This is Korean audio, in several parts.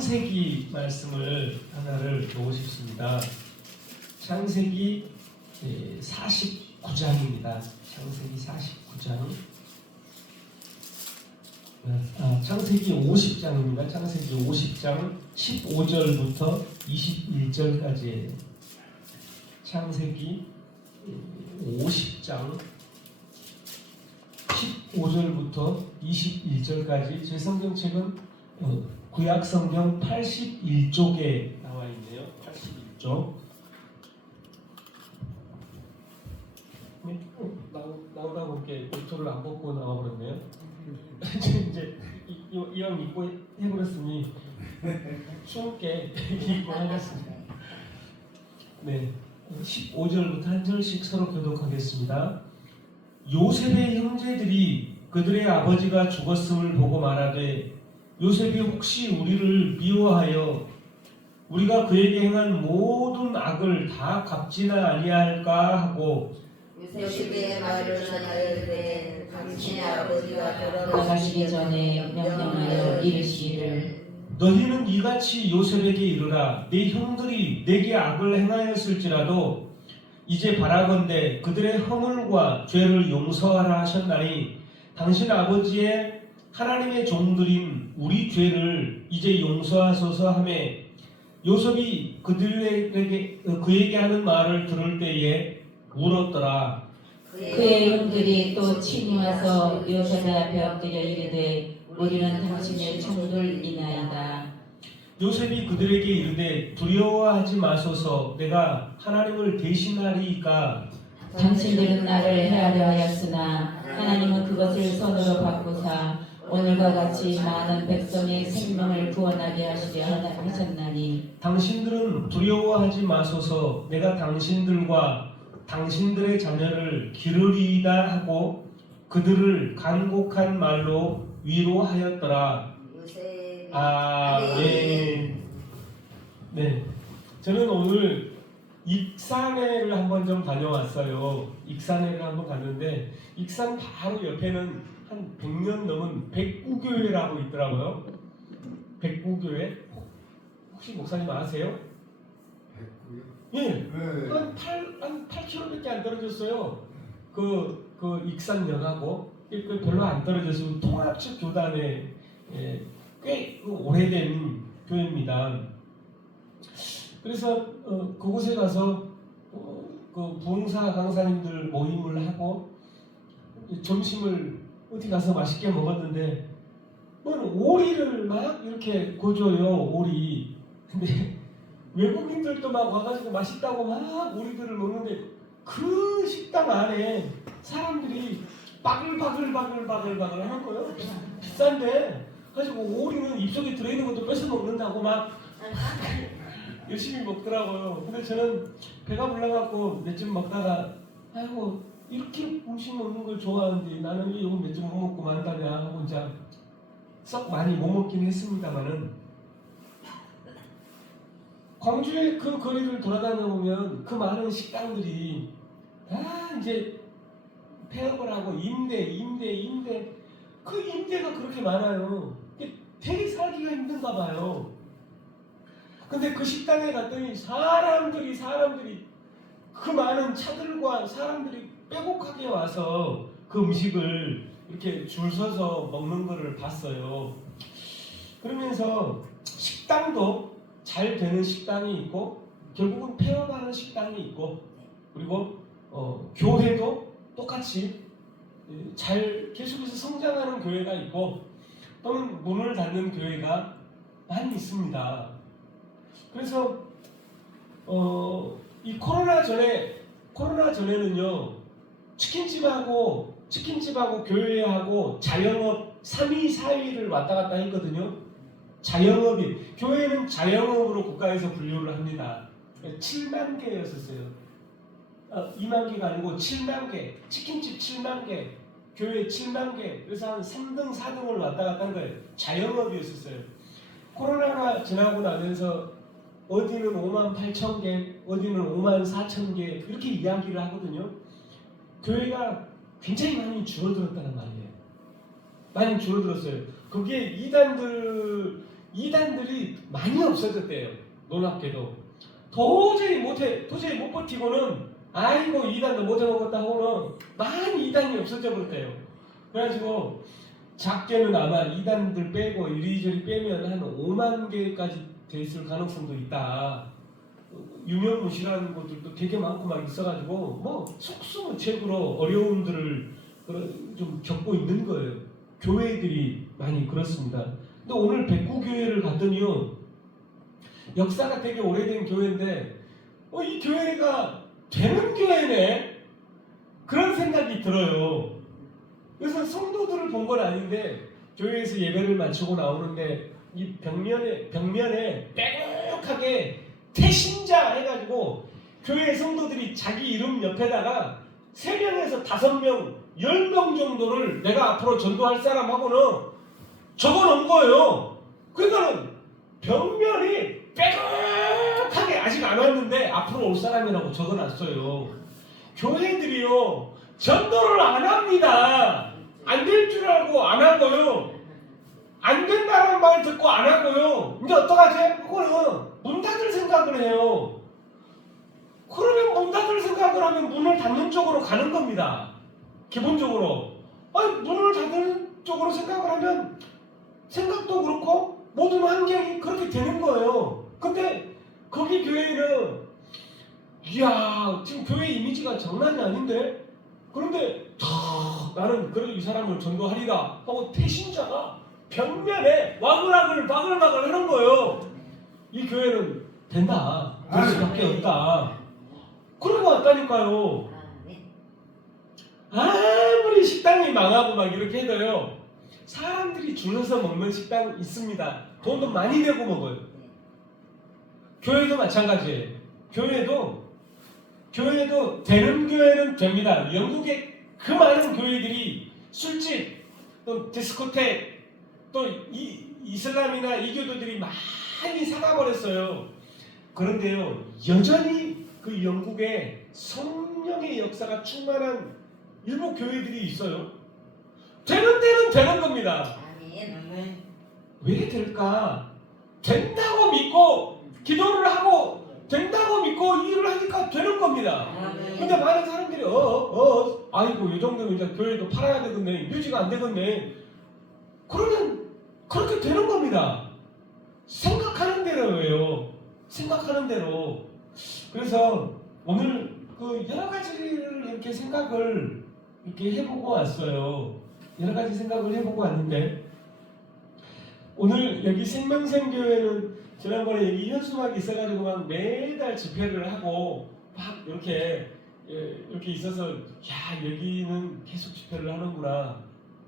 창세기 말씀을 하나를 보고 싶습니다. 창세기 49장입니다. 창세기 49장. 창세기 50장입니다. 창세기 50장 15절부터 21절까지예요. 창세기 50장 15절부터 21절까지. 제 성경책은 구약 성경 81쪽에 나와 있네요. 81쪽. 네? 나오다 보니까 옷을 안 벗고 나와버렸네요. 이제 이왕 입고 해버렸으니 추운게 입고 하겠습니다. 네, 15절부터 한 절씩 서로 교독하겠습니다. 요셉의 형제들이 그들의 아버지가 죽었음을 보고 말하되 요셉이 혹시 우리를 미워하여 우리가 그에게 행한 모든 악을 다 갚지나 아니할까 하고 요셉의 말을 전하여되 당신의 아버지가 돌아가시기 전에 명령하여 이르시기를 너희는 이같이 요셉에게 이르라. 네 형들이 내게 악을 행하였을지라도 이제 바라건대 그들의 허물과 죄를 용서하라 하셨나니 당신 아버지의 하나님의 종들인 우리 죄를 이제 용서하소서 하매 요셉이 그에게 하는 말을 들을 때에 울었더라. 그의 형들이 또 친히 와서 요셉 앞에 엎드려 이르되 우리는 당신의 종들이나이다. 요셉이 그들에게 이르되 두려워하지 마소서. 내가 하나님을 대신하리이까. 당신들은 나를 헤아려 하였으나 하나님은 그것을 선으로 바꾸사 오늘과 같이 많은 백성의 생명을 구원하게 하시려 하셨나니 당신들은 두려워하지 마소서. 내가 당신들과 당신들의 자녀를 기르리이다 하고 그들을 간곡한 말로 위로하였더라. 아멘. 네, 저는 오늘 익산회를 한번 좀 다녀왔어요. 익산회를 한번 갔는데 익산 바로 옆에는 한 100년 넘은 백구교회라고 있더라고요. 백구교회 혹시 목사님 아세요? 백구요? 예, 네. 한 8km밖에 안 떨어졌어요. 그 익산역하고 별로 안 떨어져서 통합적 교단에 꽤 오래된 교회입니다. 그래서 그곳에 가서 그 부흥사 강사님들 모임을 하고 점심을 어디 가서 맛있게 먹었는데 오리를 막 이렇게 구워줘요. 오리. 근데 외국인들도 막 와가지고 맛있다고 막 오리들을 먹는데 그 식당 안에 사람들이 바글바글 하는 거예요. 비싼데 가지고 오리는 입속에 들어있는 것도 뺏어 먹는다고 막 열심히 먹더라고요. 근데 저는 배가 불러갖고 몇 점 먹다가 아이고 이렇게 음식 먹는 걸 좋아하는데 나는 왜 이거 몇 점 못 먹고 만다냐 하고 이제 썩 많이 못 먹긴 했습니다만은 광주의 그 거리를 돌아다녀 보면 그 많은 식당들이 다 이제 폐업을 하고 임대 그 임대가 그렇게 많아요. 되게 살기가 힘든가 봐요. 근데 그 식당에 갔더니 사람들이 그 많은 차들과 사람들이 빼곡하게 와서 그 음식을 이렇게 줄 서서 먹는 거를 봤어요. 그러면서 식당도 잘 되는 식당이 있고 결국은 폐업하는 식당이 있고 그리고 교회도 똑같이 잘 계속해서 성장하는 교회가 있고 또는 문을 닫는 교회가 많이 있습니다. 그래서 이 코로나 전에는요 치킨집하고 교회하고 자영업 3위 4위를 왔다 갔다 했거든요. 자영업이 교회는 자영업으로 국가에서 분류를 합니다. 7만 개였었어요. 2만 개가 아니고 7만 개. 치킨집 7만 개, 교회 7만 개. 그래서 한 3등 4등을 왔다 갔다 한 거예요. 자영업이었었어요. 코로나가 지나고 나면서 어디는 5만 8천 개, 어디는 5만 4천 개 이렇게 이야기를 하거든요. 교회가 굉장히 많이 줄어들었다는 말이에요. 많이 줄어들었어요. 그게 이단들이 많이 없어졌대요. 놀랍게도 도저히 못 버티고는 아이고 이단도 못 해먹었다 하고는 많이 이단이 없어져 버렸대요. 그래가지고 작게는 아마 이단들 빼고 이리저리 빼면 한 5만 개까지 됐을 가능성도 있다. 유명무실한 곳들도 되게 많고 막 있어가지고 뭐 속수무책으로 어려움들을 좀 겪고 있는 거예요. 교회들이 많이 그렇습니다. 근데 오늘 백구교회를 갔더니요, 역사가 되게 오래된 교회인데 이 교회가 되는 교회네, 그런 생각이 들어요. 그래서 성도들을 본 건 아닌데 교회에서 예배를 마치고 나오는데 이 벽면에 빼곡하게 태신자 해가지고 교회 성도들이 자기 이름 옆에다가 3명에서 5명, 10명 정도를 내가 앞으로 전도할 사람하고는 적어놓은 거예요. 그러니까는 벽면이 빼곡하게 아직 안 왔는데 앞으로 올 사람이라고 적어놨어요. 교회들이요, 전도를 안 합니다. 안 될 줄 알고 안 하고요. 안 된다는 말 듣고 안 하고요. 이제 어떡하지? 그거는 문 닫을 생각을 해요. 그러면 문 닫을 생각을 하면 문을 닫는 쪽으로 가는 겁니다. 기본적으로. 아니, 문을 닫는 쪽으로 생각을 하면 생각도 그렇고 모든 환경이 그렇게 되는 거예요. 근데 거기 교회는 이야, 지금 교회 이미지가 장난이 아닌데? 그런데 나는 그래도 이 사람을 전도하리라 하고 태신자가 벽면에 와글와글 하는 거예요. 이 교회는 된다. 될 수밖에 없다. 그러고 왔다니까요. 아무리 식당이 망하고 막 이렇게 해도요, 사람들이 줄여서 먹는 식당 있습니다. 돈도 많이 내고 먹어요. 교회도 마찬가지예요. 교회도 되는 교회는 됩니다. 영국의 그 많은 교회들이 술집, 또 디스코텍, 또 이슬람이나 이교도들이 많이 사가버렸어요. 그런데요, 여전히 그 영국에 성령의 역사가 충만한 일부 교회들이 있어요. 되는 데는 되는 겁니다. 왜 될까? 된다고 믿고 기도를 하고 된다고 믿고 일을 하니까 되는 겁니다. 근데 많은 사람들이 아이고 이 정도면 이제 교회도 팔아야 되겠네, 유지가 안 되겠네, 그러면 그렇게 되는 겁니다. 생각하는 대로예요. 생각하는 대로. 그래서 오늘 그 여러 가지를 이렇게 생각을 이렇게 해보고 왔어요. 여러 가지 생각을 해보고 왔는데, 오늘 여기 생명샘교회는 지난번에 여기 현수막이 있어가지고 막 매달 집회를 하고 막 이렇게 있어서, 야, 여기는 계속 집회를 하는구나,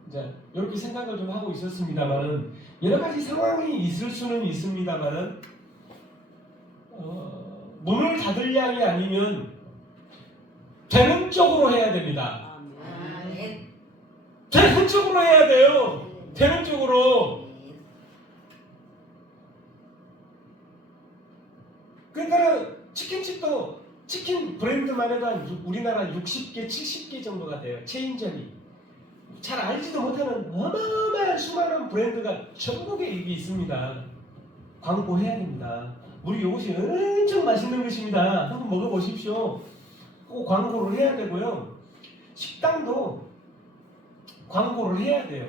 이제 이렇게 생각을 좀 하고 있었습니다만은, 여러 가지 상황이 있을 수는 있습니다만은, 문을 닫을 양이 아니면 되는 쪽으로 해야 됩니다. 되는 쪽으로 해야 돼요. 되는 쪽으로. 그러니까 치킨집도 치킨 브랜드만 해도 한 우리나라 60개, 70개 정도가 돼요. 체인점이. 잘 알지도 못하는 어마어마한 수많은 브랜드가 전국에 이게 있습니다. 광고해야 됩니다. 우리 이것이 엄청 맛있는 것입니다. 한번 먹어보십시오. 꼭 광고를 해야 되고요. 식당도 광고를 해야 돼요.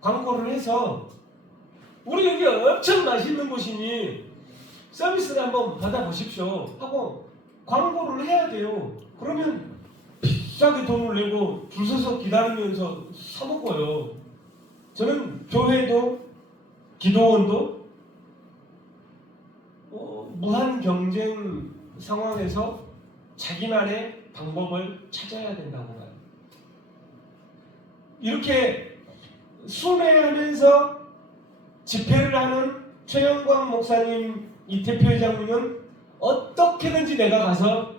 광고를 해서 우리 여기 엄청 맛있는 곳이니 서비스를 한번 받아보십시오 하고 광고를 해야 돼요. 그러면 비싸게 돈을 내고 줄 서서 기다리면서 사 먹어요. 저는 교회도 기도원도 무한 경쟁 상황에서 자기만의 방법을 찾아야 된다고 봐요. 이렇게 순회하면서 집회를 하는 최영광 목사님, 이 대표회장님은 어떻게든지 내가 가서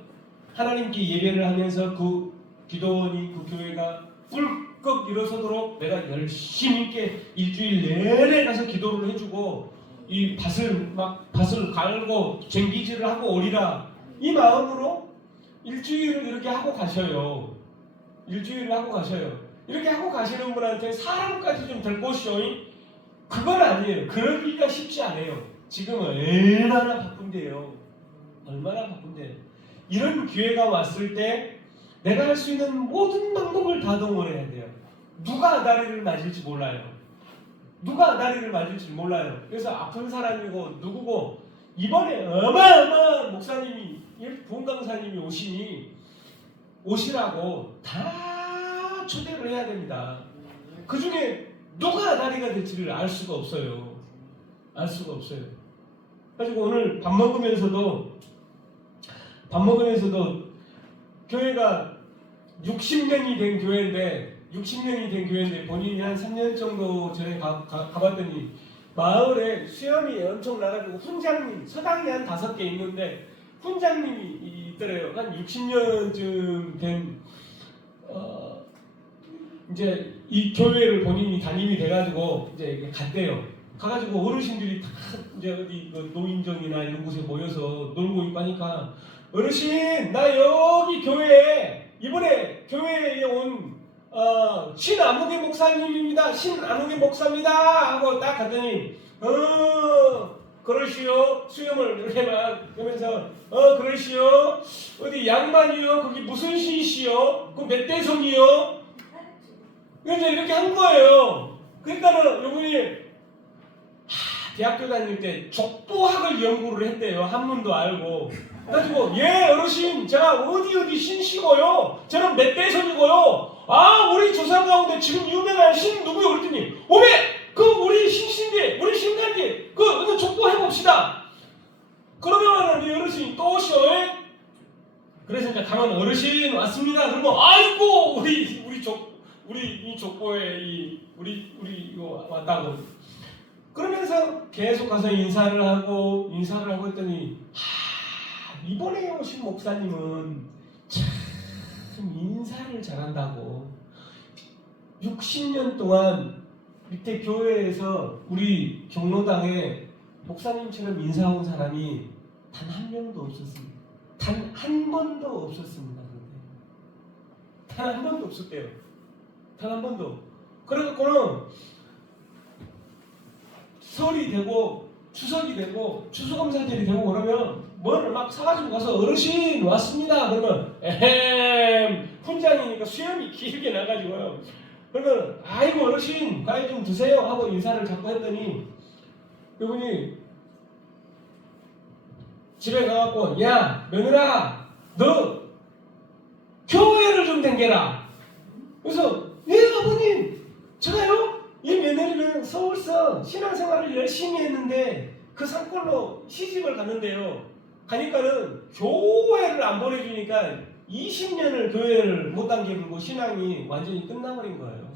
하나님께 예배를 하면서 그 기도원이, 그 교회가 꿀꺽 일어서도록 내가 열심히 있게 일주일 내내 가서 기도를 해주고 이 밭을 갈고 쟁기질을 하고 오리라, 이 마음으로 일주일을 이렇게 하고 가셔요. 일주일을 하고 가셔요. 이렇게 하고 가시는 분한테 사람까지 좀 데리고 오시오. 그건 아니에요. 그러기가 쉽지 않아요. 지금 얼마나 바쁜데요. 얼마나 바쁜데. 이런 기회가 왔을 때 내가 할 수 있는 모든 방법을 다 동원해야 돼요. 누가 다리를 맞을지 몰라요. 누가 다리를 맞을지 몰라요. 그래서 아픈 사람이고 누구고 이번에 어마어마한 목사님이 부흥강사님이 오시라고 다 초대를 해야 됩니다. 그 중에 누가 다리가 될지를 알 수가 없어요. 알 수가 없어요. 그래가지고 오늘 밥 먹으면서도 교회가 60년이 된 교회인데 본인이 한 3년 정도 전에 가봤더니 마을에 수염이 엄청 나가지고 훈장님, 서당이 한 5개 있는데 훈장님이 있더래요. 한 60년쯤 된 이제 이 교회를 본인이 담임이 돼가지고 이제 갔대요. 가가지고 어르신들이 다 이제 어디 노인정이나 이런 곳에 모여서 놀고 있고 하니까 어르신 나 여기 교회에 이번에 교회에 온 신아무개 목사님입니다. 신아무개 목사입니다 하고 딱 갔더니 그러시오 수염을 이렇게 막 하면서 그러시오 어디 양반이요 거기 무슨 신이시요 그 몇 대손이요 그래서 이렇게 한 거예요. 그러니까는 이분이 대학교 다닐 때 족보학을 연구를 했대요. 한문도 알고. 그래가지고 예 어르신 제가 어디 신시고요. 저는 몇 대손이고요. 우리 조상 가운데 지금 유명한 신 누구요? 그랬더니 오메 그 우리 신신데 우리 신간데 그 족보 해봅시다. 그러면은 이 어르신이 또 오시오. 그래서 이제 가면 어르신 왔습니다. 그러면 아이고 우리 이 족보에 우리 이거 왔다고. 그러면서 계속 가서 인사를 하고 했더니 이번에 오신 목사님은 참 인사를 잘한다고 60년 동안 밑에 교회에서 우리 경로당에 목사님처럼 인사 온 사람이 단 한 명도 없었습니다. 단 한 번도 없었습니다. 단 한 번도 없었대요. 단 한 번도. 그래갖고는 설이 되고 추석이 되고 추수감사절이 되고 그러면 뭘 막 사가지고 가서 어르신 왔습니다 그러면 훈장이니까 수염이 길게 나가지고요. 그러면 아이고 어르신 과일 좀 드세요 하고 인사를 자꾸 했더니 그분이 집에 가갖고 야 며느라 너 교회를 좀 댕겨라. 그래서 예 아버님 제가요 이 며느리는 서울서 신앙생활을 열심히 했는데 그 산골로 시집을 가는데요. 가니까는 교회를 안 보내주니까 20년을 교회를 못 당겨불고 신앙이 완전히 끝나버린 거예요.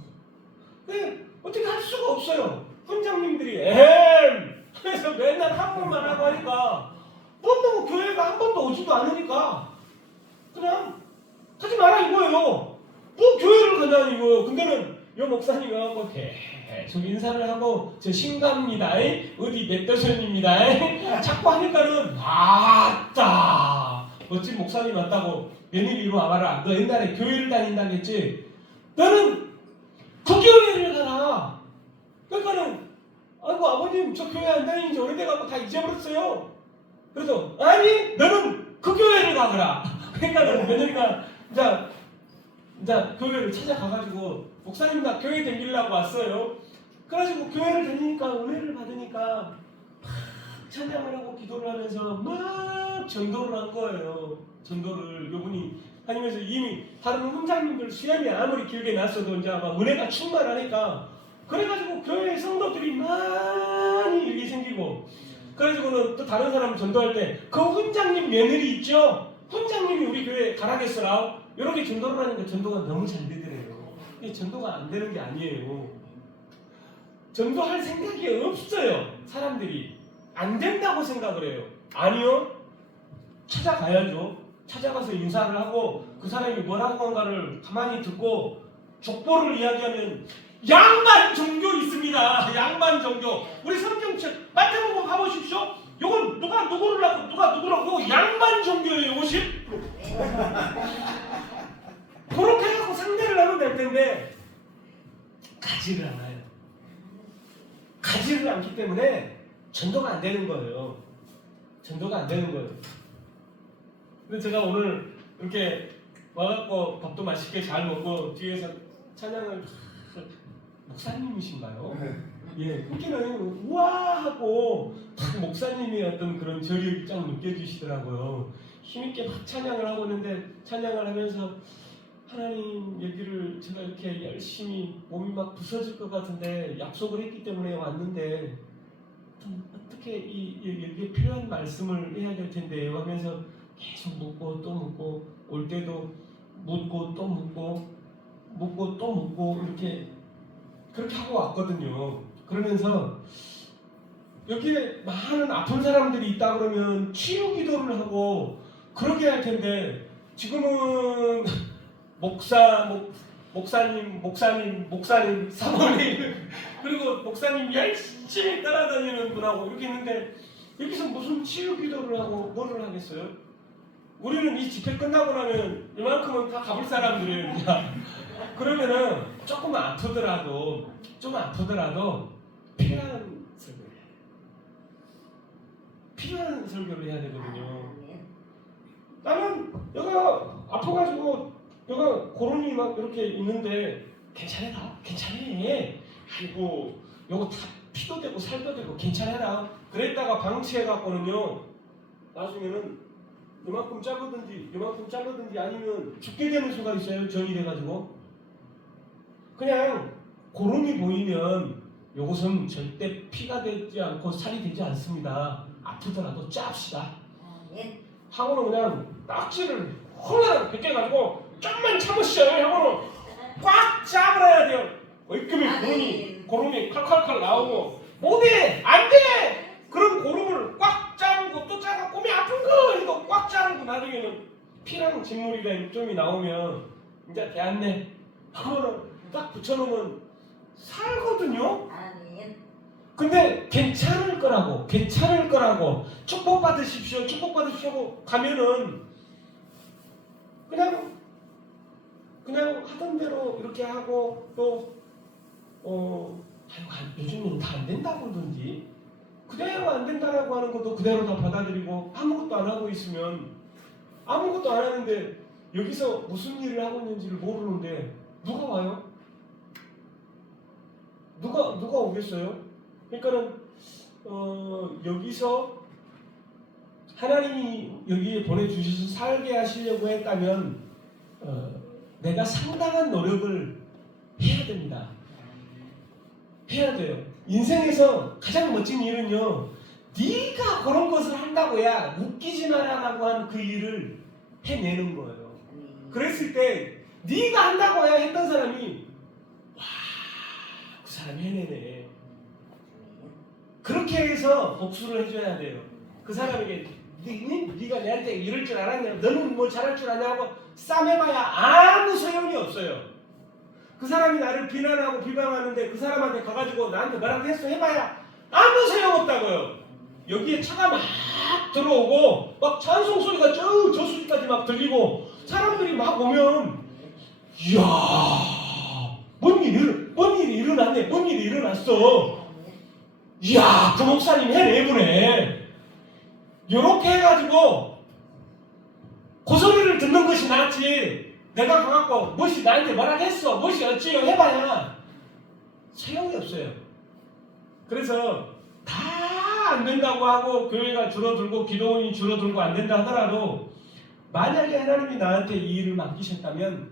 근데 어떻게 할 수가 없어요. 훈장님들이 그래서 맨날 한 번만 하고 하니까 뭐 교회가 한 번도 오지도 않으니까 그냥 하지 마라 이거예요. 뭐 교회를 가냐 이거. 근데는 요 목사님이 와갖고 계속 인사를 하고 저 신갑니다. 어디 몇 대손입니다. 자꾸 하니까는 아따 멋진 목사님 왔다고 며느리 이리 와봐라. 너 옛날에 교회를 다닌다겠지. 너는 그 교회를 가라. 그러니까는 아이고 아버님 저 교회 안 다닌 지 오래돼갖고 다 잊어버렸어요. 그래서 아니 너는 그 교회를 가거라. 그러니까는 며느리가 이제 교회를 찾아가가지고 목사님 나 교회 다니려고 왔어요. 그래가지고 교회를 다니니까 은혜를 받으니까 막 찬양을 하고 기도를 하면서 막 전도를 한 거예요. 전도를 요분이 다니면서 이미 다른 훈장님들 수염이 아무리 길게 났어도 이제 막 은혜가 충만하니까 그래가지고 교회 성도들이 많이 일이 생기고 그래가지고는 또 다른 사람 전도할 때 그 훈장님 며느리 있죠? 훈장님이 우리 교회 가라겠어라. 이렇게 전도를 하니까 전도가 너무 잘 되더래요. 이게 전도가 안 되는 게 아니에요. 전도할 생각이 없어요. 사람들이 안 된다고 생각을 해요. 아니요. 찾아가야죠. 찾아가서 인사를 하고 그 사람이 뭐라고 한가를 가만히 듣고 족보를 이야기하면 양반 종교 있습니다. 양반 종교. 우리 성경책 마태복음 가보십시오. 요건 누가 누구라고 양반 종교예요. 50%. 그렇게 해서 상대를 하면 될 텐데 가지를 않아요. 가지를 않기 때문에 전도가 안 되는 거예요. 전도가 안 되는 거예요. 근데 제가 오늘 이렇게 와갖고 밥도 맛있게 잘 먹고 뒤에서 찬양을 목사님이신가요? 예, 그렇게는 우아하고 딱 목사님의 어떤 그런 저력이 쫙 느껴지시더라고요. 힘있게 막 찬양을 하고 있는데 찬양을 하면서 하나님 얘기를 제가 이렇게 열심히 몸이 막 부서질 것 같은데 약속을 했기 때문에 왔는데 어떻게 여기에 필요한 말씀을 해야 될 텐데요 하면서 계속 묻고 또 묻고 올 때도 묻고 또 묻고 묻고 또 묻고 이렇게 그렇게 하고 왔거든요. 그러면서 여기에 많은 아픈 사람들이 있다 그러면 치유 기도를 하고 그러게 할 텐데 지금은 목사님, 사모님 그리고 목사님 열심히 따라다니는 분하고 이렇게 있는데 여기서 무슨 치유 기도를 하고 뭐를 하겠어요? 우리는 이 집회 끝나고 나면 이만큼은 다 가볼 사람들이에요. 그러면은 조금 아프더라도 필요한 설교를 해야 돼요. 필요한 설교를 해야 되거든요. 나는 여가 아파가지고 여가 고름이 막 이렇게 있는데 괜찮아라 아이고 요거 다 피도 되고 살도 되고 괜찮아라 그랬다가 방치해갖고는요 나중에는 이만큼 자르든지 아니면 죽게 되는 수가 있어요. 전이 돼가지고 그냥 고름이 보이면 요것은 절대 피가 되지 않고 살이 되지 않습니다. 아프더라도 짭시다 하고는 그냥 낙지를 홀랑 벗겨가지고 좀만 참으시죠. 하고는 꽉 잡아야 돼요. 얼끔이 고름이 칼칼칼 나오고 못해 안돼 그럼 고름을 꽉 자르고 또 자가 꼬미 아픈 거 이거 꽉 자르고 나중에는 피랑 진물이가 좀이 나오면 이제 대안네 하고는 딱 붙여놓으면 살거든요. 근데 괜찮을 거라고 축복 받으십시오 하고 가면은 그냥 하던 대로 이렇게 하고 또 요즘은 다 안 된다고 그러던지 그대로 안 된다라고 하는 것도 그대로 다 받아들이고 아무것도 안 하고 있으면 아무것도 안 하는데 여기서 무슨 일을 하고 있는지를 모르는데 누가 와요? 누가 오겠어요? 그러니까는 여기서 하나님이 여기에 보내주셔서 살게 하시려고 했다면 내가 상당한 노력을 해야 됩니다. 해야 돼요. 인생에서 가장 멋진 일은요 네가 그런 것을 한다고야 웃기지 마라라고 한 그 일을 해내는 거예요. 그랬을 때 네가 한다고야 했던 사람이 와 그 사람이 해내네 그렇게 해서 복수를 해줘야 돼요. 그 사람에게 네가 내한테 이럴 줄 알았냐 너는 뭐 잘할 줄 아냐고 싸매봐야 아무 소용이 없어요. 그 사람이 나를 비난하고 비방하는데 그 사람한테 가가지고 나한테 뭐라고 했어 해봐야 아무 소용없다고요. 여기에 차가 막 들어오고 막 찬송 소리가 저수지까지 막 들리고 사람들이 막 오면 이야 뭔 일이 일어났네 뭔 일이 일어났어 이야 그 목사님 해내보네 요렇게 해가지고 그 소리를 듣는 것이 낫지 내가 가갖고 무엇이 나한테 뭐라 했어 무엇이 어찌요 해봐야 소용이 없어요. 그래서 다 안 된다고 하고 교회가 줄어들고 기도원이 줄어들고 안 된다 하더라도 만약에 하나님이 나한테 이 일을 맡기셨다면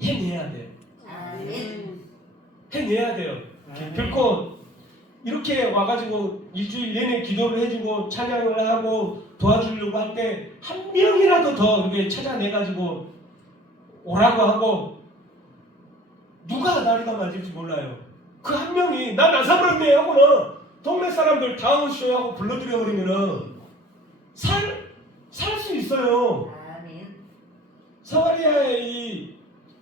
해내야 돼요. 해내야 돼요. 결코 이렇게 와가지고 일주일 내내 기도를 해주고 찬양을 하고 도와주려고 할 때 한 명이라도 더 이렇게 찾아내가지고 오라고 하고 누가 다리가 맞을지 몰라요. 그 한 명이 난 나사버렸네 하고는 동네 사람들 다음 쇼 하고 불러들여버리면은 살 수 있어요. 사마리아의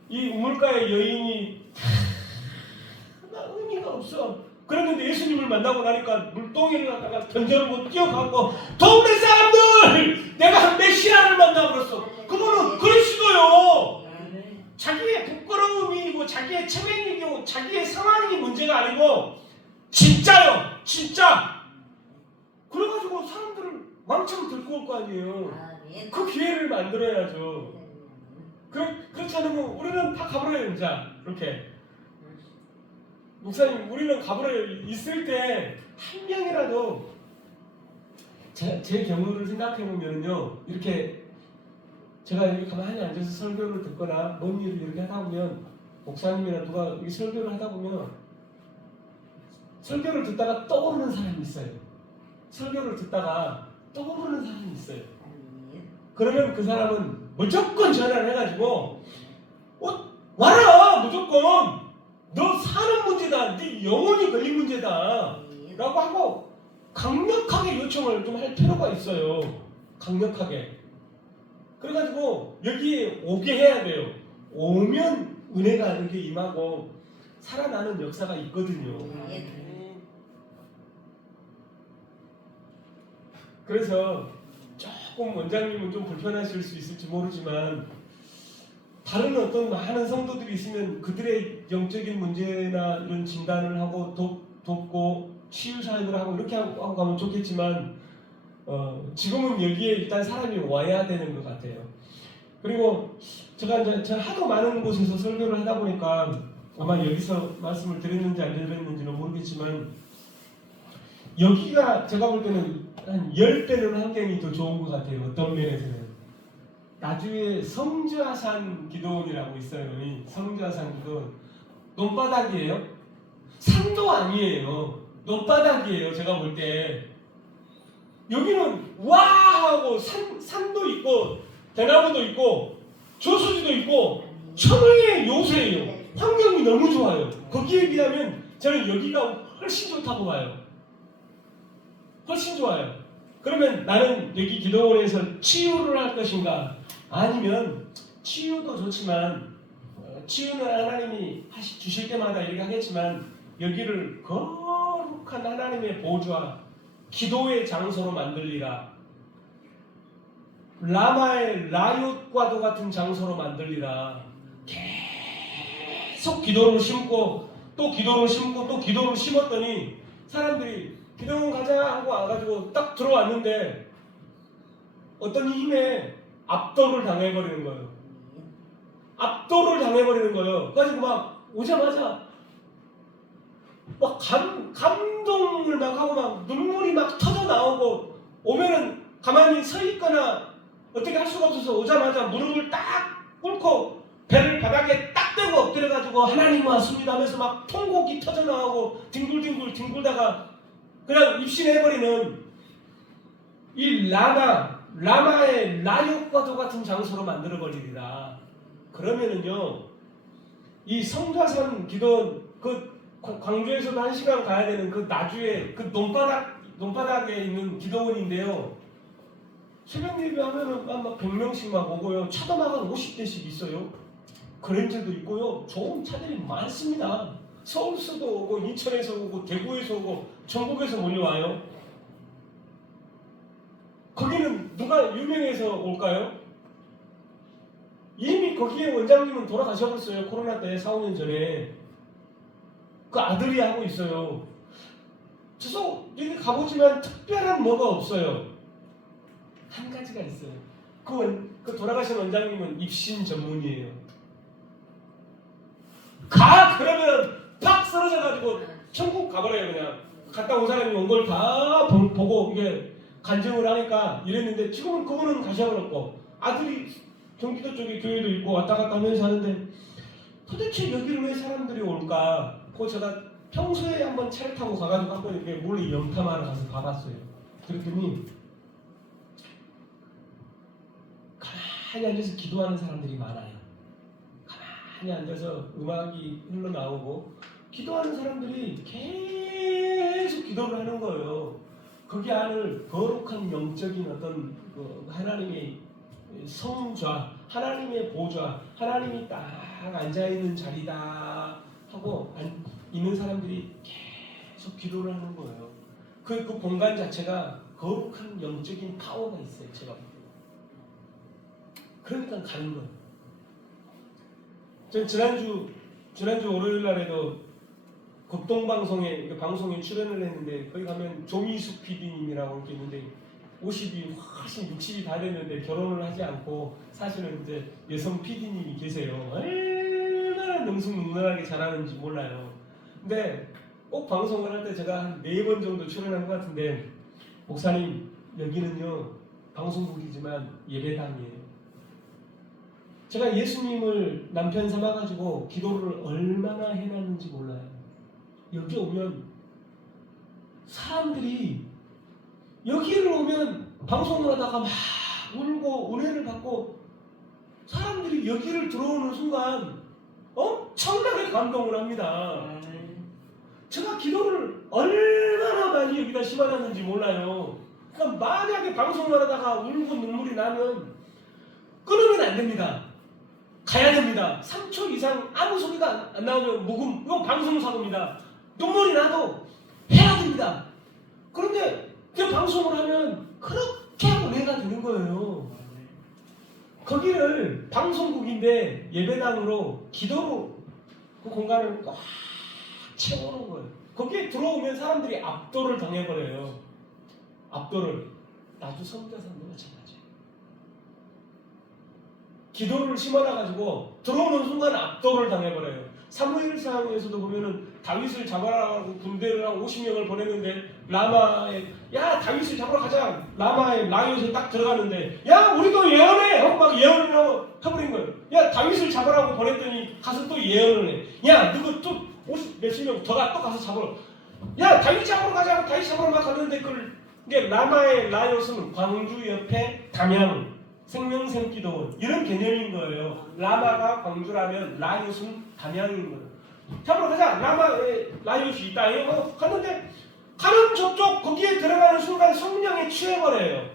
이 우물가의 여인이 의미가 없어. 그랬는데 예수님을 만나고 나니까 물동이를 갖다가 던져놓고 뛰어가고 동네 사람들 내가 한 메시아를 만나버렸어. 그거는 그리스도요. 자기의 부끄러움이고 자기의 체면이고 자기의 상황이 문제가 아니고 진짜요, 진짜. 그래가지고 사람들을 왕창 들고 올 거 아니에요. 아멘. 그 기회를 만들어야죠. 그렇지 않으면 우리는 다 가버려요, 이제. 이렇게. 목사님, 우리는 가버려요. 있을 때 한 명이라도 제 경우를 생각해 보면요, 이렇게 제가 이렇게 가만히 앉아서 설교를 듣거나 뭔 일을 이렇게 하다 보면 목사님이나 누가 이 설교를 하다 보면 설교를 듣다가 떠오르는 사람이 있어요. 설교를 듣다가 떠오르는 사람이 있어요. 아멘. 그러면 그 사람은 무조건 전화를 해가지고 와라, 무조건 너 사는 문제다, 네 영혼이 걸린 문제다 아멘. 라고 하고 강력하게 요청을 좀 할 필요가 있어요. 강력하게. 그래가지고 여기에 오게 해야 돼요. 오면 은혜가 이렇게 임하고 살아나는 역사가 있거든요. 아멘. 그래서 조금 원장님은 좀 불편하실 수 있을지 모르지만 다른 어떤 많은 성도들이 있으면 그들의 영적인 문제나 이런 진단을 하고 돕고 치유 사역을 하고 이렇게 하고 가면 좋겠지만 지금은 여기에 일단 사람이 와야 되는 것 같아요. 그리고 제가 이제 하도 많은 곳에서 설교를 하다 보니까 아마 여기서 말씀을 드렸는지 안 드렸는지는 모르겠지만 여기가 제가 볼 때는 한 10배는 환경이 더 좋은 것 같아요. 어떤 면에서는. 나중에 성주하산 기도원이라고 있어요. 이 성주하산 기도원. 논바닥이에요. 산도 아니에요. 논바닥이에요. 제가 볼 때. 여기는 와 하고 산도 있고 대나무도 있고 저수지도 있고 천혜의 요새예요. 환경이 너무 좋아요. 거기에 비하면 저는 여기가 훨씬 좋다고 봐요. 훨씬 좋아요. 그러면 나는 여기 기도원에서 치유를 할 것인가? 아니면 치유도 좋지만 치유는 하나님이 주실 때마다 이렇게 하겠지만 여기를 거룩한 하나님의 보좌 기도의 장소로 만들리라. 라마의 라얏과도 같은 장소로 만들리라. 계속 기도를 심고 또 기도를 심고 또 기도를 심었더니 사람들이 기도원 가자 하고 와가지고 딱 들어왔는데 어떤 힘에 압도를 당해버리는 거예요. 압도를 당해버리는 거예요. 그래가지고 막 오자마자 막 감동을 막 하고 막 눈물이 막 터져 나오고 오면은 가만히 서 있거나 어떻게 할 수가 없어서 오자마자 무릎을 딱 꿇고 배를 바닥에 딱 대고 엎드려가지고 하나님 왔습니다 하면서 막 통곡이 터져 나오고 뒹굴뒹굴 뒹굴다가 그냥 입신해버리는 이 라마의 라얏과도 같은 장소로 만들어버리리라. 그러면은요 이 성좌산 기도원 그 광주에서도 1시간 가야 되는 그 나주에 그 논바닥에 있는 기도원인데요. 새벽 예배하면은 막 100명씩 막 오고요. 차도 막 한 50대씩 있어요. 그랜저도 있고요. 좋은 차들이 많습니다. 서울서도 오고 인천에서 오고 대구에서 오고 전국에서 몰려와요. 거기는 누가 유명해서 올까요? 이미 거기에 원장님은 돌아가셔버렸어요. 코로나 때 4, 5년 전에. 그 아들이 하고 있어요. 저도 여기 가보지만 특별한 뭐가 없어요. 한 가지가 있어요. 그 돌아가신 원장님은 입신 전문이에요. 그러면 팍 쓰러져가지고 천국 가버려요. 그냥 갔다 온 사람이 온 걸 다 보고 이게 간증을 하니까 이랬는데 지금은 그분은 가셔버렸고 아들이 경기도 쪽에 교회도 있고 왔다 갔다 하면서 하는데 도대체 여기를 왜 사람들이 올까? 그거 제가 평소에 한번 차를 타고 가가지고 한번 이렇게 몰래 염탐하러 가서 봐봤어요. 그랬더니 가만히 앉아서 기도하는 사람들이 많아요. 가만히 앉아서 음악이 흘러나오고 기도하는 사람들이 계속 기도를 하는 거예요. 거기 안을 거룩한 영적인 어떤 하나님의 성좌, 하나님의 보좌, 하나님이 딱 앉아있는 자리다 하고 있는 사람들이 계속 기도를 하는 거예요. 그 공간 자체가 거룩한 영적인 파워가 있어요. 제가 볼 때. 그러니까 가는 거예요. 전 지난주 월요일 날에도 극동방송에 방송에 출연을 했는데 거기 가면 조미숙 PD님이라고 이렇게 있는데 50이 훨씬 60이 다 됐는데 결혼을 하지 않고 사실은 이제 여성 PD님이 계세요. 얼마나 능숙능란하게 잘하는지 몰라요. 근데 꼭 방송을 할 때 제가 한 4번 정도 출연한 것 같은데 목사님 여기는요 방송국이지만 예배당이에요. 제가 예수님을 남편 삼아가지고 기도를 얼마나 해놨는지 몰라요. 여기 오면 사람들이 여기를 오면 방송을 하다가 막 울고 은혜를 받고 사람들이 여기를 들어오는 순간 엄청나게 감동을 합니다. 제가 기도를 얼마나 많이 여기다 심어놨는지 몰라요. 그러니까 만약에 방송을 하다가 울고 눈물이 나면 끊으면 안 됩니다. 가야 됩니다. 3초 이상 아무 소리가 안 나오면 묵음, 이건 방송사고입니다. 눈물이 나도 해야 됩니다. 그런데 그 방송을 하면 그렇게 은혜가 되는 거예요. 거기를 방송국인데 예배당으로 기도로 그 공간을 꽉 채워놓은 거예요. 거기에 들어오면 사람들이 압도를 당해버려요. 압도를. 나도 성자산도 마찬가지예요. 기도를 심어놔가지고 들어오는 순간 압도를 당해버려요. 사무엘상에서도 보면은 다윗을 잡아라고 군대를 한 50명을 보냈는데 라마에 야 다윗을 잡으러 가자. 라마에 라이엇에 딱 들어갔는데 야 우리도 예언해 하고 막 예언을 하고 해버린 거예요. 야 다윗을 잡으라고 보냈더니 가서 또 예언을 해. 야 누구 또 50 몇십 명 더 가서 잡으러. 야 다윗 잡으러 가자고 다윗 잡으러 막 갔는데 이게 라마의 라이엇은 광주 옆에 담양 생명샘기도원 이런 개념인 거예요. 라마가 광주라면 라이엇은 담양인 거예요. 잡으러 가자. 라마에 라이엇이 있다. 이러고 갔는데 가는 저쪽 거기에 들어가는 순간 성령에 취해버려요.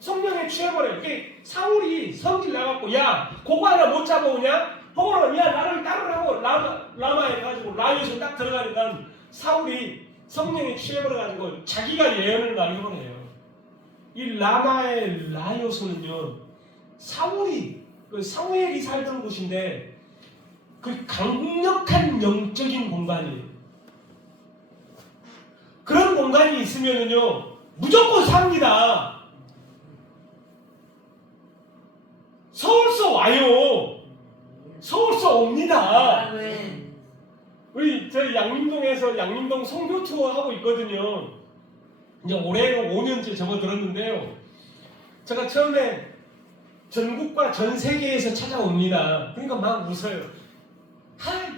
성령에 취해버려요. 이게 사울이 성질 나갖고 야 그거 하나 못 잡아오냐? 호로는 야 나를 따르라고 라마에 가지고 라이엇을 딱 들어가니까 사울이 성령에 취해버려가지고 자기가 예언을 말해버려요. 이 라마의 라이엇은요 사울이 그 사무엘이 살던 곳인데 그 강력한 영적인 공간이에요. 그런 공간이 있으면은요 무조건 삽니다. 서울서 와요. 서울서 옵니다. 우리 저희 양림동에서 양림동 성교 투어 하고 있거든요. 이제 올해는 5년째 접어들었는데요. 제가 처음에 전국과 전 세계에서 찾아옵니다. 그러니까 막 웃어요.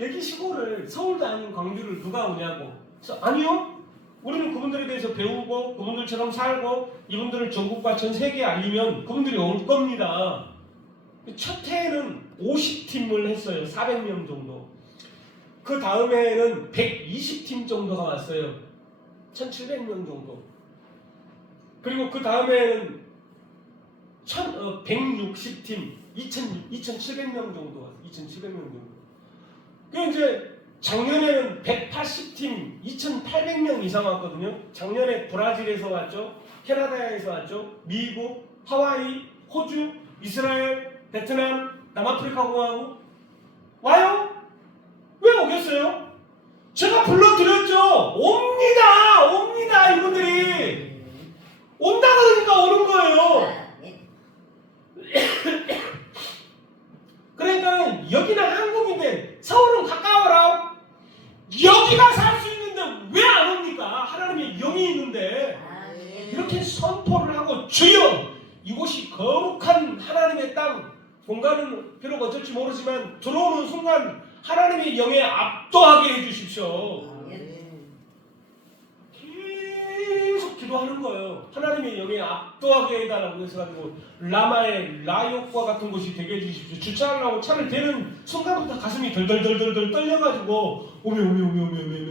여기 시골을 서울도 아닌 광주를 누가 오냐고. 그래서 아니요. 우리는 그분들에 대해서 배우고 그분들처럼 살고 이분들을 전국과 전 세계에 알리면 그분들이 올 겁니다. 첫 해에는 50팀을 했어요. 400명 정도. 그 다음 해에는 120팀 정도가 왔어요. 1700명 정도. 그리고 그 다음 해에는 160팀, 2700명 정도 왔어요. 2700명 정도. 그 이제 작년에는 180팀, 2800명 이상 왔거든요. 작년에 브라질에서 왔죠. 캐나다에서 왔죠. 미국, 하와이, 호주, 이스라엘, 베트남, 남아프리카 공화국 와요? 왜 오겠어요? 제가 불러드렸죠. 옵니다 이분들이 온다 그러니까 오는 거예요. 그러니까 여기는 한국인데 서울은 가까워라. 여기가 살 수 있는데 왜 안 옵니까? 하나님의 영이 있는데. 이렇게 선포를 하고 주여 이곳이 거룩한 하나님의 땅. 공간은 비록 어쩔지 모르지만 들어오는 순간 하나님의 영에 압도하게 해주십시오. 계속 기도하는 거예요. 하나님의 영에 압도하게 해달라고 해서가지고 라마의 라이엇과 같은 곳이 되게 해주십시오. 주차하려고 차를 대는 순간부터 가슴이 덜덜덜덜 떨려가지고 오메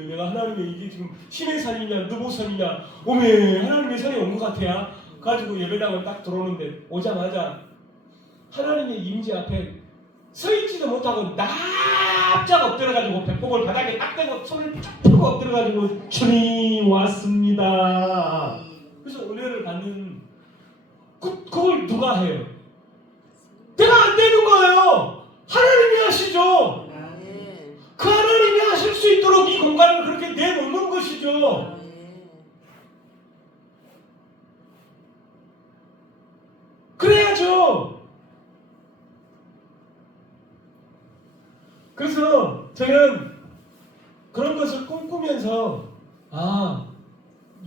내가 하나님의 이게 지금 신의 산이냐 느보 산이냐 오메 하나님의 산에 온 것 같아야 가지고 예배당을 딱 들어오는데 오자마자 하나님의 임재 앞에 서 있지도 못하고 납작 엎드려가지고 배꼽을 바닥에 딱 대고 손을 쫙 펴고 엎드려가지고 주님 왔습니다. 그래서 은혜를 받는 그걸 누가 해요? 내가 안 되는 거예요. 하나님이 하시죠. 그 하나님이 하실 수 있도록 이 공간을 것이죠. 그래야죠. 그래서 저는 그런 것을 꿈꾸면서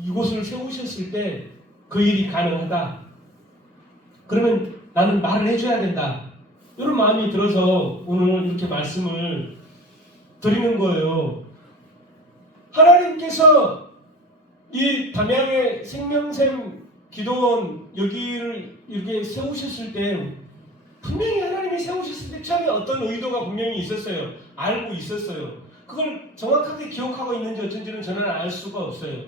이곳을 세우셨을 때 그 일이 가능하다. 그러면 나는 말을 해줘야 된다. 이런 마음이 들어서 오늘 이렇게 말씀을 드리는 거예요. 하나님께서 이 담양의 생명샘 기도원 여기를 이렇게 세우셨을 때 분명히 하나님이 세우셨을 때 처음에 어떤 의도가 분명히 있었어요. 알고 있었어요. 그걸 정확하게 기억하고 있는지 어쩐지는 저는 알 수가 없어요.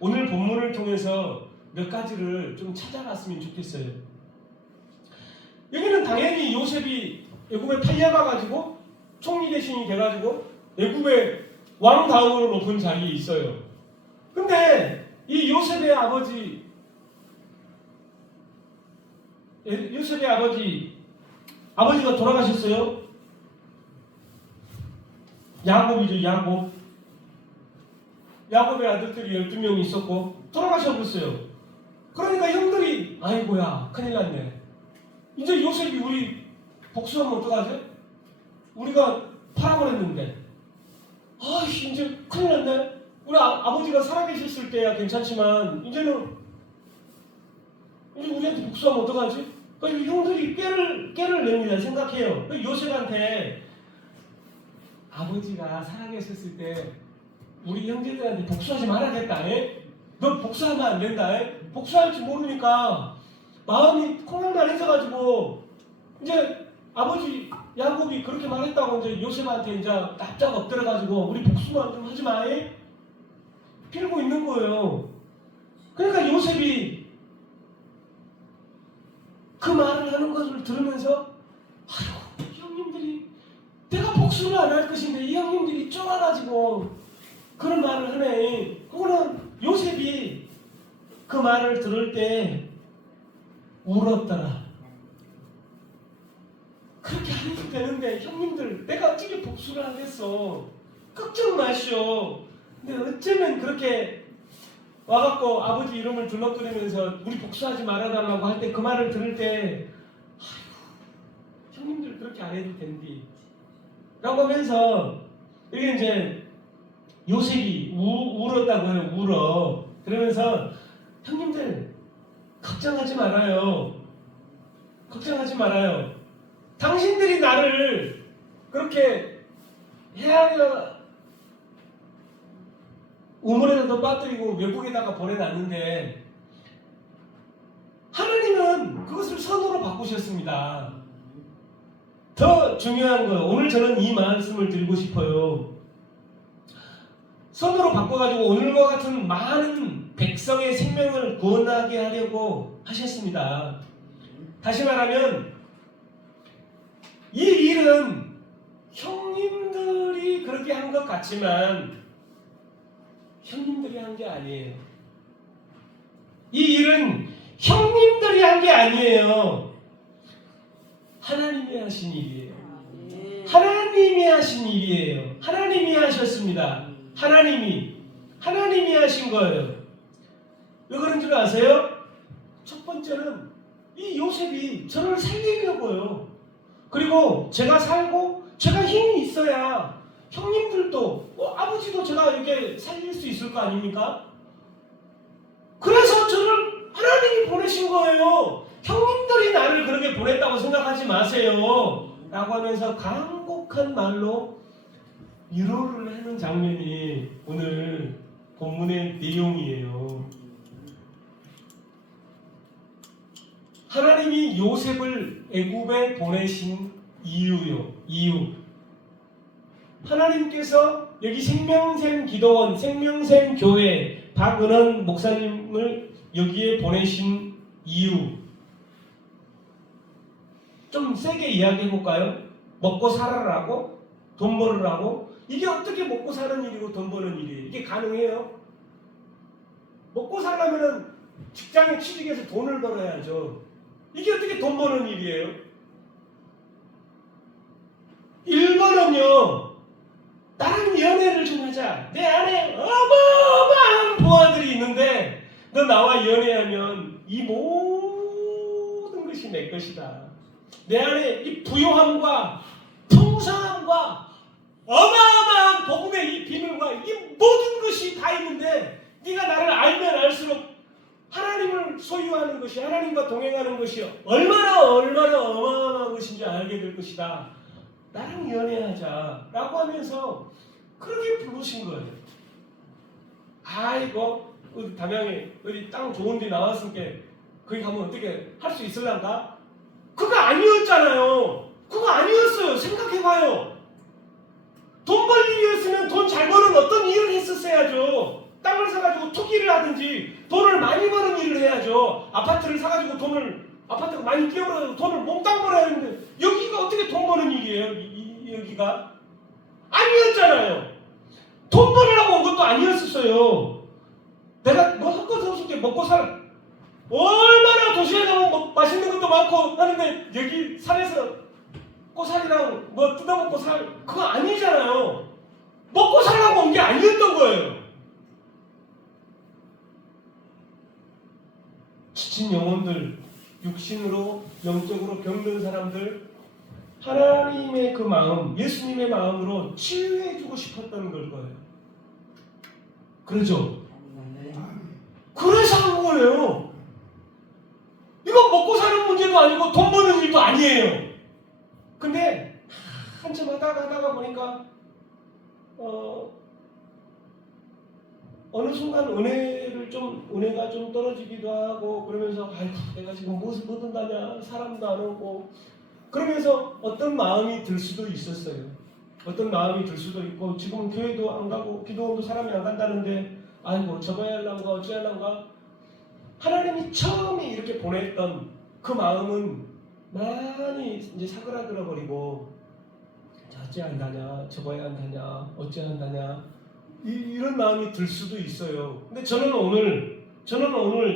오늘 본문을 통해서 몇 가지를 좀 찾아봤으면 좋겠어요. 여기는 당연히 요셉이 애굽에 팔려가가지고 총리 대신이 돼가지고 애굽의 왕 다음으로 높은 자리에 있어요. 근데 이 요셉의 아버지가 돌아가셨어요. 야곱이죠, 야곱. 야곱의 아들들이 12명이 있었고 돌아가셔버렸어요. 그러니까 형들이 아이고야 큰일 났네. 이제 요셉이 우리 복수하면 어떡하지? 우리가 팔아버렸는데 이제 큰일 났네. 우리 아버지가 살아계셨을 때야 괜찮지만 이제는 우리한테 복수하면 어떡하지? 그러니까 형들이 깨를 냅니다. 생각해요. 요셉한테 아버지가 살아계셨을 때 우리 형제들한테 복수하지 말아야겠다. 너 복수하면 안 된다. 복수할지 모르니까 마음이 콩알만해져가지고 이제 아버지 야곱이 그렇게 말했다고 이제 요셉한테 이제 납작 엎드려가지고 우리 복수만 좀 하지 마. 빌고 있는 거예요. 그러니까 요셉이 그 말을 하는 것을 들으면서 아이고 이 형님들이 내가 복수를 안 할 것인데 이 형님들이 쫄아가지고 그런 말을 하네. 그거는 요셉이 그 말을 들을 때 울었더라. 그렇게 안 해도 되는데 형님들 내가 어떻게 복수를 하겠어. 걱정 마시오. 근데 어쩌면 그렇게 와갖고 아버지 이름을 둘러거리면서 우리 복수하지 말아달라고 할 때 그 말을 들을 때 아이고 형님들 그렇게 안 해도 된디 라고 하면서 이게 이제 요셉이 울었다고 해요. 울어. 그러면서 형님들 걱정하지 말아요. 걱정하지 말아요. 당신들이 나를 그렇게 해하려 우물에다도 빠뜨리고 외국에다가 보내놨는데 하나님은 그것을 선으로 바꾸셨습니다. 더 중요한 거예요. 오늘 저는 이 말씀을 드리고 싶어요. 선으로 바꿔가지고 오늘과 같은 많은 백성의 생명을 구원하게 하려고 하셨습니다. 다시 말하면 이 일은 형님들이 그렇게 한 것 같지만 형님들이 한 게 아니에요. 이 일은 형님들이 한 게 아니에요. 하나님이 하신 일이에요. 하나님이 하신 일이에요. 하나님이 하셨습니다. 하나님이 하신 거예요. 왜 그런 줄 아세요? 첫 번째는 이 요셉이 저를 살리려고요. 그리고 제가 살고 제가 힘이 있어야 형님들도 아버지도 제가 이렇게 살릴 수 있을 거 아닙니까? 그래서 저를 하나님이 보내신 거예요. 형님들이 나를 그렇게 보냈다고 생각하지 마세요. 라고 하면서 간곡한 말로 위로를 하는 장면이 오늘 본문의 내용이에요. 하나님이 요셉을 애굽에 보내신 이유. 하나님께서 여기 생명샘 기도원, 생명샘 교회 박은원 목사님을 여기에 보내신 이유. 좀 세게 이야기해 볼까요? 먹고 살아라고? 돈 벌으라고? 이게 어떻게 먹고 사는 일이고 돈 버는 일이에요? 이게 가능해요? 먹고 살려면 직장에 취직해서 돈을 벌어야죠. 이게 어떻게 돈 버는 일이에요? 1번은요, 나랑 연애를 좀 하자. 내 안에 어마어마한 보화들이 있는데 너 나와 연애하면 이 모든 것이 내 것이다. 내 안에 이 부요함과 풍성함과 어마어마한 복음의 이 비밀과 이 모든 것이 다 있는데 네가 나를 알면 알수록 하나님을 소유하는 것이 하나님과 동행하는 것이 얼마나 어마어마한 것인지 알게 될 것이다. 나랑 연애하자 라고 하면서 그렇게 부르신 거예요. 아이고 어디 담양에 어디 땅 좋은 데 나왔으니까 거기 가면 어떻게 할 수 있을란가? 그거 아니었잖아요. 그거 아니었어요. 생각해봐요. 돈 벌 일이었으면 돈 잘 버는 어떤 일을 했었어야죠. 땅을 사가지고 투기를 하든지 돈을 많이 버는 일을 해야죠. 아파트를 사가지고 아파트가 많이 뛰어버려서 돈을 몽땅 벌어야 하는데 여기가 어떻게 돈 버는 일이에요? 여기가 아니었잖아요. 돈 벌으라고 온 것도 아니었었어요. 내가 뭐 할 것 없을 때 먹고 살 얼마나 도시에 가면 뭐 맛있는 것도 많고 하는데 여기 산에서 꼬살이랑 뭐 뜯어먹고 살 그거 아니잖아요. 먹고 살라고 온 게 아니었던 거예요. 지친 영혼들, 육신으로 영적으로 병든 사람들 하나님의 그 마음, 예수님의 마음으로 치유해주고 싶었던 걸 거예요. 그렇죠? 그래서 한 거예요. 이거 먹고 사는 문제도 아니고 돈 버는 일도 아니에요. 근데 한참 하다가 보니까 어느 순간 은혜가 좀 떨어지기도 하고 그러면서 아이고 내가 지금 무엇을 얻은다냐 사람도 안 오고 그러면서 어떤 마음이 들 수도 있었어요. 어떤 마음이 들 수도 있고 지금 교회도 안 가고 기도원도 사람이 안 간다는데 아이고 저거 해야 할란가 어찌 할란가 하나님이 처음에 이렇게 보냈던 그 마음은 많이 이제 사그라들어 버리고 어찌 한다냐 저거 해야 한다냐 어찌 한다냐 이런 마음이 들 수도 있어요. 근데 저는 오늘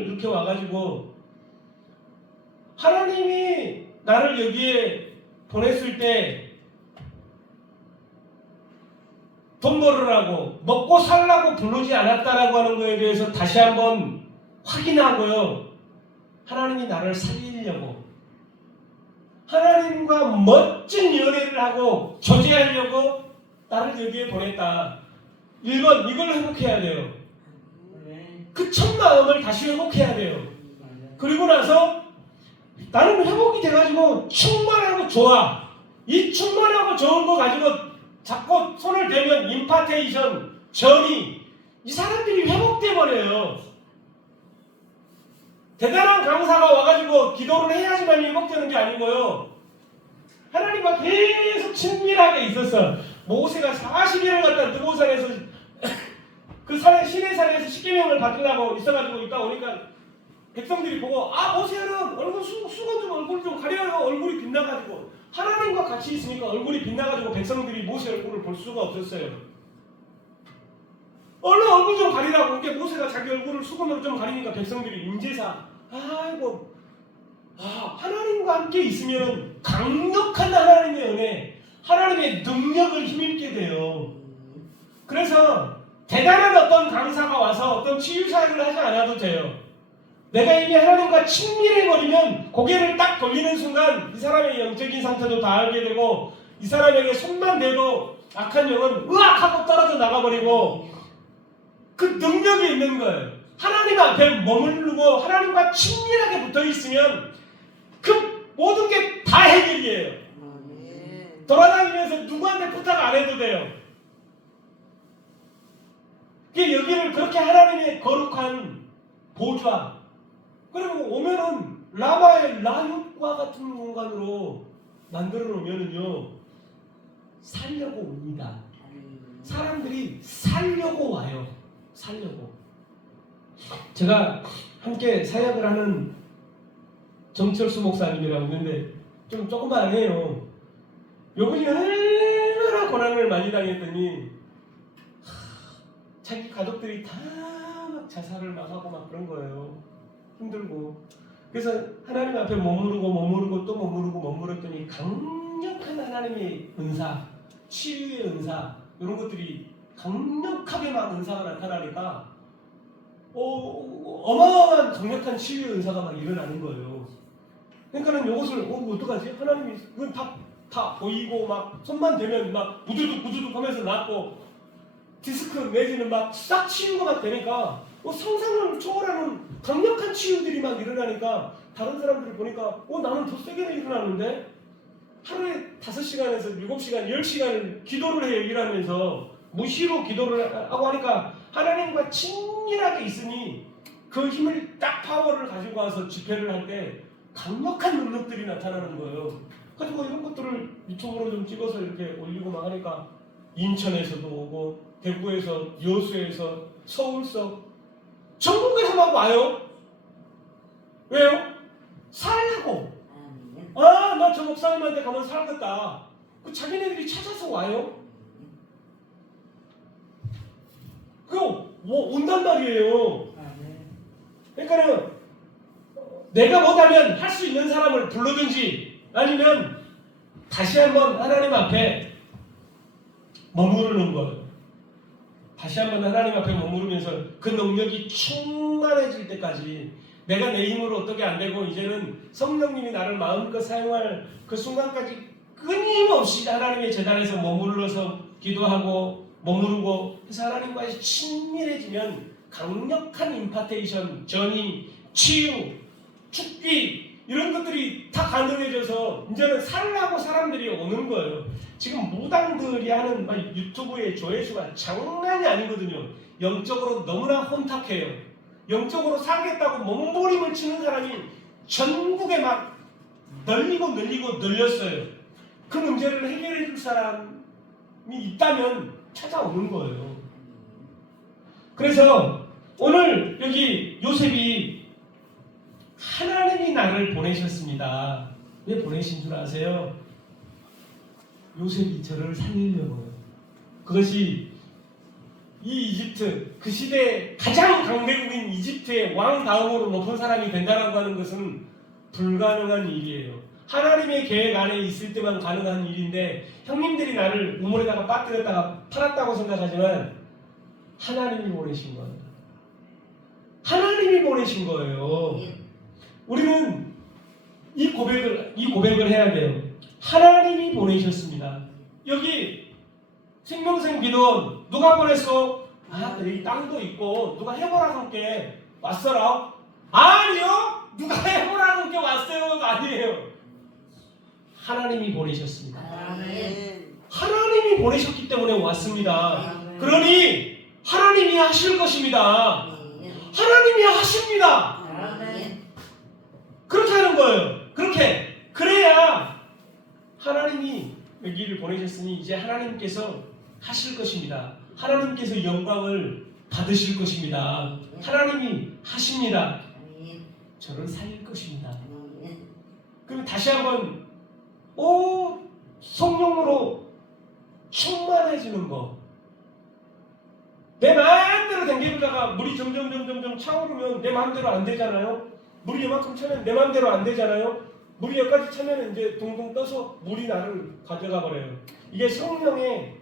이렇게 와가지고 하나님이 나를 여기에 보냈을 때 돈 벌으라고 먹고 살라고 부르지 않았다라고 하는 거에 대해서 다시 한번 확인하고요. 하나님이 나를 살리려고 하나님과 멋진 연애를 하고 교제하려고 나를 여기에 보냈다. 1번 이걸 회복해야 돼요. 그 첫 마음을 다시 회복해야 돼요. 그리고 나서 나는 회복이 돼가지고 충만하고 좋아. 이 충만하고 좋은 거 가지고 자꾸 손을 대면 임파테이션, 전이 이 사람들이 회복돼 버려요. 대단한 강사가 와가지고 기도를 해야지만 회복되는 게 아니고요. 하나님과 계속 친밀하게 있었어. 모세가 40일을 갖다 느고산에서 그 산에 시내산에서 십계명을 받으려고 있어가지고 있다 오니까 백성들이 보고 아 모세는 얼굴 수건 좀 얼굴 좀 가려요. 얼굴이 빛나가지고 하나님과 같이 있으니까 얼굴이 빛나가지고 백성들이 모세 얼굴을 볼 수가 없었어요. 얼른 얼굴 좀 가리라고 이게 모세가 자기 얼굴을 수건으로 좀 가리니까 백성들이 인제사 아이고 하나님과 함께 있으면 강력한 하나님의 은혜 하나님의 능력을 힘입게 돼요. 그래서 대단한 어떤 강사가 와서 어떤 치유사를 하지 않아도 돼요. 내가 이미 하나님과 친밀해버리면 고개를 딱 돌리는 순간 이 사람의 영적인 상태도 다 알게 되고 이 사람에게 손만 대도 악한 영은 으악 하고 떨어져 나가버리고 그 능력이 있는 거예요. 하나님 앞에 머무르고 하나님과 친밀하게 붙어있으면 그 모든 게 다 해결이에요. 돌아다니면서 누구한테 부탁 안 해도 돼요. 여기를 그렇게 하나님의 거룩한 보좌 그리고 오면은 라마의 라육과 같은 공간으로 만들어 놓으면은요 살려고 옵니다. 사람들이 살려고 와요. 살려고. 제가 함께 사역을 하는 정철수 목사님이라고 있는데 좀 조금만 해요. 요분이 얼마나 고난을 많이 당했더니 자기 가족들이 다 막 자살을 막 하고 막 그런 거예요. 힘들고. 그래서 하나님 앞에 머무르고 또 머무르더니 강력한 하나님의 은사, 치유의 은사, 이런 것들이 강력하게 막 은사가 나타나니까 어마어마한 강력한 치유의 은사가 막 일어나는 거예요. 그러니까는 이것을 어떡하지? 하나님이 그건 다 보이고 막 손만 대면 막 우두둑 하면서 낫고 디스크 내지는 막 싹 치유가 막 되니까 상상을 초월하는 강력한 치유들이 막 일어나니까 다른 사람들이 보니까 나는 더 세게 일어나는데 하루에 5시간에서 7시간, 10시간을 기도를 해요. 일하면서 무시로 기도를 하고 하니까 하나님과 친밀하게 있으니 그 힘을 딱 파워를 가지고 와서 집회를 할 때 강력한 능력들이 나타나는 거예요. 가지고 이런 것들을 유튜브로 좀 찍어서 이렇게 올리고 막 하니까 인천에서도 오고 대구에서, 여수에서, 서울서, 전국에서 막 와요. 왜요? 살라고. 나 저 목사님한테 가면 살겠다. 그 자기네들이 찾아서 와요. 그거 온단 말이에요. 그러니까는 내가 못하면 할 수 있는 사람을 불러든지 아니면 다시 한번 하나님 앞에 머무르는 거예요. 다시 한번 하나님 앞에 머무르면서 그 능력이 충만해질 때까지 내가 내 힘으로 어떻게 안 되고 이제는 성령님이 나를 마음껏 사용할 그 순간까지 끊임없이 하나님의 제단에서 머물러서 기도하고 머무르고 해서 하나님과의 친밀해지면 강력한 임파테이션, 전이, 치유, 축기 이런 것들이 다 가능해져서 이제는 살라고 사람들이 오는 거예요. 지금 무당들이 하는 유튜브의 조회수가 장난이 아니거든요. 영적으로 너무나 혼탁해요. 영적으로 살겠다고 몸부림을 치는 사람이 전국에 막 늘리고 늘렸어요. 그 문제를 해결해 줄 사람이 있다면 찾아오는 거예요. 그래서 오늘 여기 요셉이 하나님이 나를 보내셨습니다. 왜 보내신 줄 아세요? 요셉이 저를 살리려고요. 그것이 이 이집트, 그 시대의 가장 강대국인 이집트의 왕 다음으로 높은 사람이 된다라고 하는 것은 불가능한 일이에요. 하나님의 계획 안에 있을 때만 가능한 일인데 형님들이 나를 우물에다가 빠뜨렸다가 팔았다고 생각하지만 하나님이 보내신 거예요. 하나님이 보내신 거예요. 우리는 이 고백을 해야 돼요. 하나님이 보내셨습니다. 여기 생명샘 기도 누가 보냈어? 여기 땅도 있고 누가 해보라고 함께 왔어라? 아니요, 누가 해보라고 함께 왔어요? 아니에요. 하나님이 보내셨습니다. 하나님이 보내셨기 때문에 왔습니다. 그러니 하나님이 하실 것입니다. 하나님이 하십니다. 그렇게 하는 거예요. 그래야 하나님이 여기를 보내셨으니 이제 하나님께서 하실 것입니다. 하나님께서 영광을 받으실 것입니다. 하나님이 하십니다. 저를 살릴 것입니다. 그럼 다시 한번 성령으로 충만해지는 거. 내 마음대로 댕기다가 물이 점점 차오르면 내 마음대로 안 되잖아요. 물이 이만큼 차면 내 마음대로 안 되잖아요. 물이 여기까지 차면 이제 둥둥 떠서 물이 나를 가져가 버려요. 이게 성령의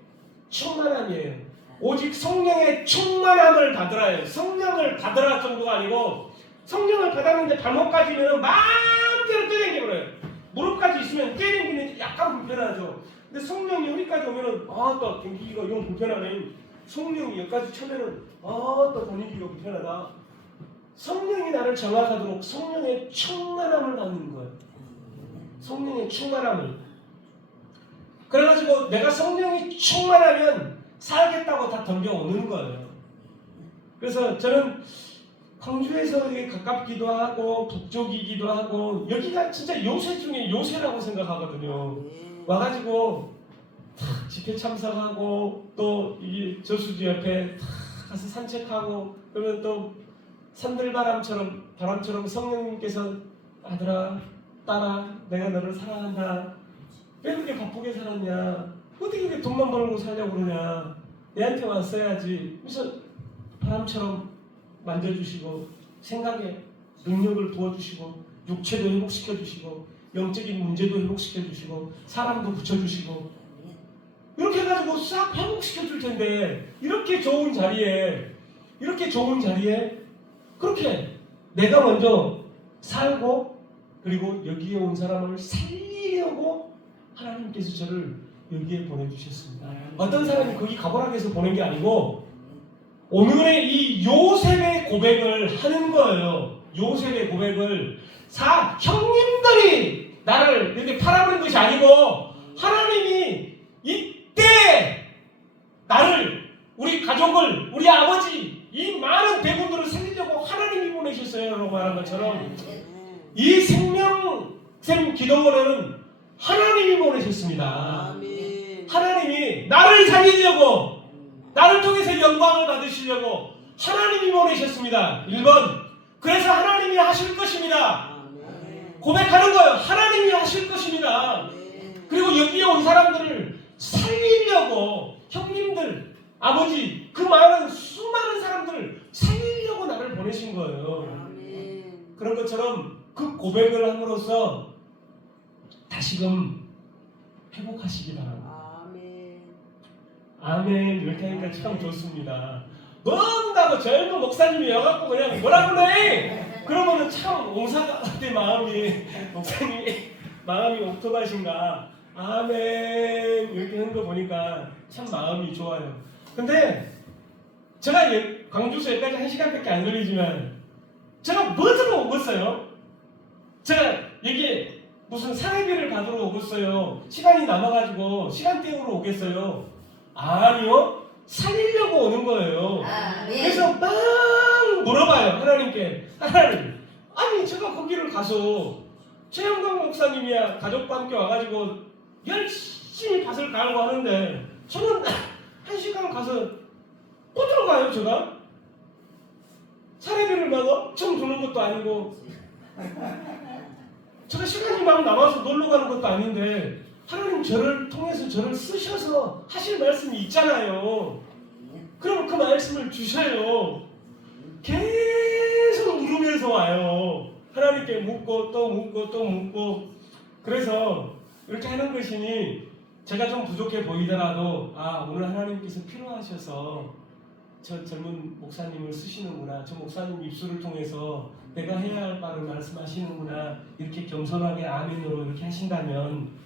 충만함이에요. 오직 성령의 충만함을 받으라요. 성령을 받으라 정도가 아니고 성령을 받았는데 발목까지는 마음대로 뛰어댕겨 버려요. 무릎까지 있으면 뛰어댕기는 약간 불편하죠. 근데 성령이 여기까지 오면은 또 댕기기가 영 불편하네. 성령이 여기까지 차면은 또 다니기가 불편하다. 성령이 나를 정확하도록 성령의 충만함을 받는 거예요. 성령의 충만함을. 그래가지고 내가 성령이 충만하면 살겠다고 다 덤벼오는 거예요. 그래서 저는 광주에서 가깝기도 하고 북쪽이기도 하고 여기가 진짜 요새 중에 요새라고 생각하거든요. 와가지고 집회 참석하고 또 이 저수지 옆에 가서 산책하고 그러면 또 바람처럼 성령님께서 아들아 딸아 내가 너를 사랑한다. 왜 그렇게 바쁘게 살았냐? 어떻게 그렇게 돈만 벌고 살려고 그러냐? 내한테 왔어야지. 그래서 바람처럼 만져주시고 생각에 능력을 부어주시고 육체도 회복시켜주시고 영적인 문제도 회복시켜주시고 사람도 붙여주시고 이렇게 해가지고 싹 회복시켜 줄 텐데 이렇게 좋은 자리에 그렇게 내가 먼저 살고 그리고 여기에 온 사람을 살리려고 하나님께서 저를 여기에 보내주셨습니다. 어떤 사람이 거기 가보라고 해서 보낸 게 아니고 오늘의 이 요셉의 고백을 하는 거예요. 요셉의 고백을 형님들이 나를 이렇게 팔아버린 것이 아니고 하나님이 이때 나를 우리 가족을 우리 아버지 이 많은 대군들을 살리려고 하나님이 보내셨어요 라고 말한 것처럼 이 생명샘 기도원에는 하나님이 보내셨습니다. 하나님이 나를 살리려고 나를 통해서 영광을 받으시려고 하나님이 보내셨습니다. 1번 그래서 하나님이 하실 것입니다. 고백하는 거예요. 하나님이 하실 것입니다. 그리고 여기에 온 사람들을 살리려고 형님들 아버지 그 많은 수많은 사람들을 살리려고 나를 보내신 거예요. 그런 것처럼 그 고백을 함으로써 다시금 회복하시기 바랍니다. 아멘. 이렇게 하니까 참 좋습니다. 너무나도 젊은 목사님이 와갖고 그냥 뭐라 그래? 그러면은 참 옹사가 내 마음이 목사님이 마음이 옥토바신가? 아멘. 이렇게 하는 거 보니까 참 마음이 좋아요. 근데 제가 광주에서 여기까지 1시간밖에 안 걸리지만 제가 뭐 들어 오겠어요? 제가 여기 무슨 사례비를 받으러 오겠어요? 시간이 남아가지고 시간 때우러 오겠어요? 아니요. 살리려고 오는 거예요. 그래서 막 물어봐요. 하나님께. 하나님, 아니 제가 거기를 가서 최영광 목사님이야 가족과 함께 와가지고 열심히 밭을 갈고 하는데 저는 1시간 가서 못 들어가요. 제가 사례비를 막 엄청 주는 것도 아니고 제가 시간이 막 남아서 놀러 가는 것도 아닌데 하나님 저를 통해서 저를 쓰셔서 하실 말씀이 있잖아요. 그럼 그 말씀을 주셔요. 계속 물으면서 와요. 하나님께 묻고 또 묻고 또 묻고. 그래서 이렇게 하는 것이니 제가 좀 부족해 보이더라도 오늘 하나님께서 필요하셔서 저 젊은 목사님을 쓰시는구나. 저 목사님 입술을 통해서 내가 해야 할 바를 말씀하시는구나. 이렇게 겸손하게 아멘으로 이렇게 하신다면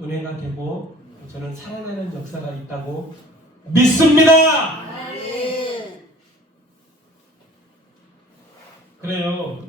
은혜가 되고 저는 살아나는 역사가 있다고 믿습니다. 그래요.